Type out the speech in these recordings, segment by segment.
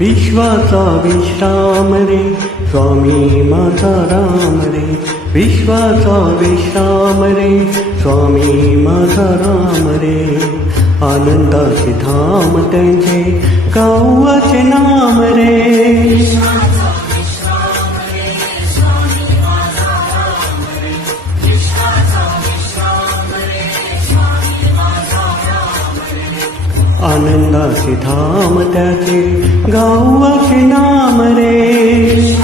विश्वाचा विश्राम रे स्वामी माझा राम रे, विश्वाचा विश्राम रे स्वामी माझा राम रे. आनंदाचे धाम त्यांचे गावाचे नाम रे. आनंदाचे धाम त्याचे गावाचे नाम रे.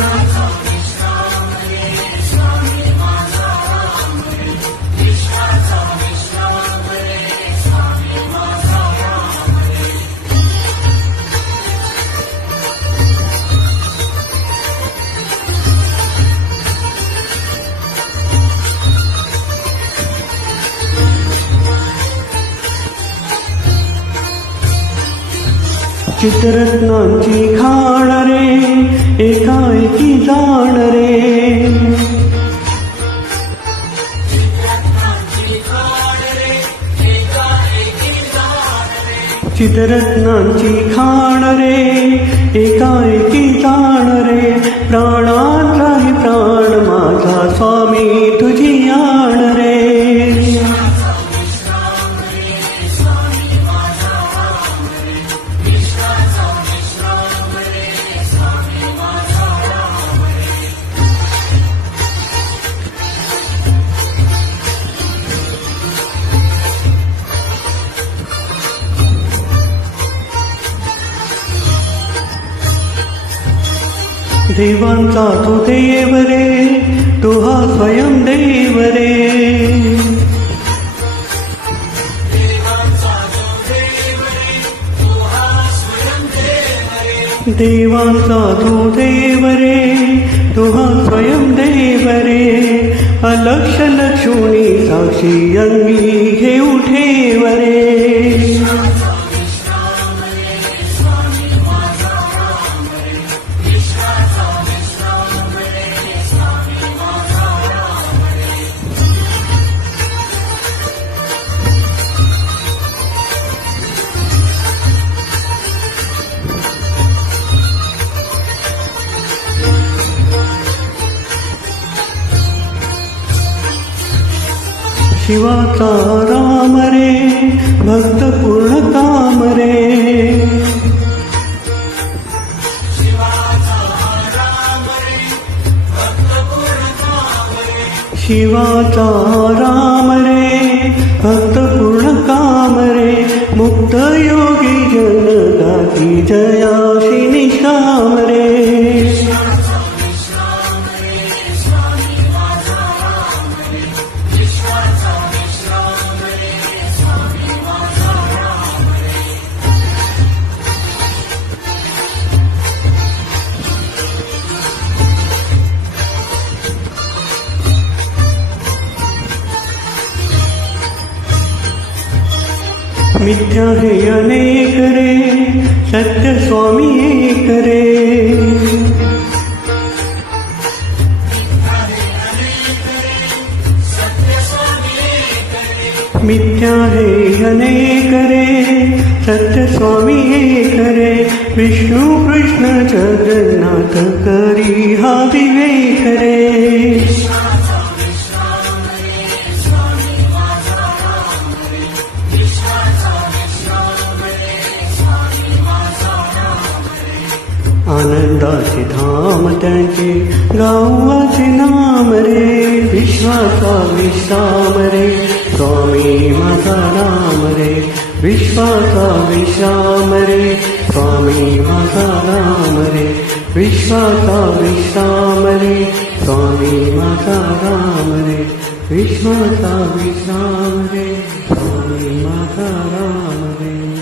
चित्ररत्नांची खाण रे एकाएकी जाण रे. चित्ररत्नांची खाण रे एकाएकी जाण रे. प्राणांचाही प्राण माझा स्वामी तुझी आण रे. देवांचा तू देव रे तू हा स्वयं देव रे. देवांचा तू देव रे तू हा स्वयं देव रे. अलक्ष लक्ष्मी साक्षी अंगी घेऊ ठेव रे. शिवाचा राम रे भक्त पूर्ण काम रे. शिवाचा राम रे भक्त पूर्ण काम रे. मुक्त योगी जन गाती जयाशी निष्काम रे. मिथ्या हे अनेक रे सत्य स्वामी एक रे. मिथ्या हे अनेक रे सत्य स्वामी एक रे. विष्णू कृष्ण जगन्नाथ करी हा विवेक रे. आनंदाचे धाम त्यांचे गावाचे नाम रे. विश्वाचा विश्राम रे स्वामी माझा राम रे. विश्वाचा विश्राम रे स्वामी माझा राम रे. विश्वाचा विश्राम रे स्वामी माझा राम रे. विश्वाचा विश्राम रे स्वामी माझा राम रे.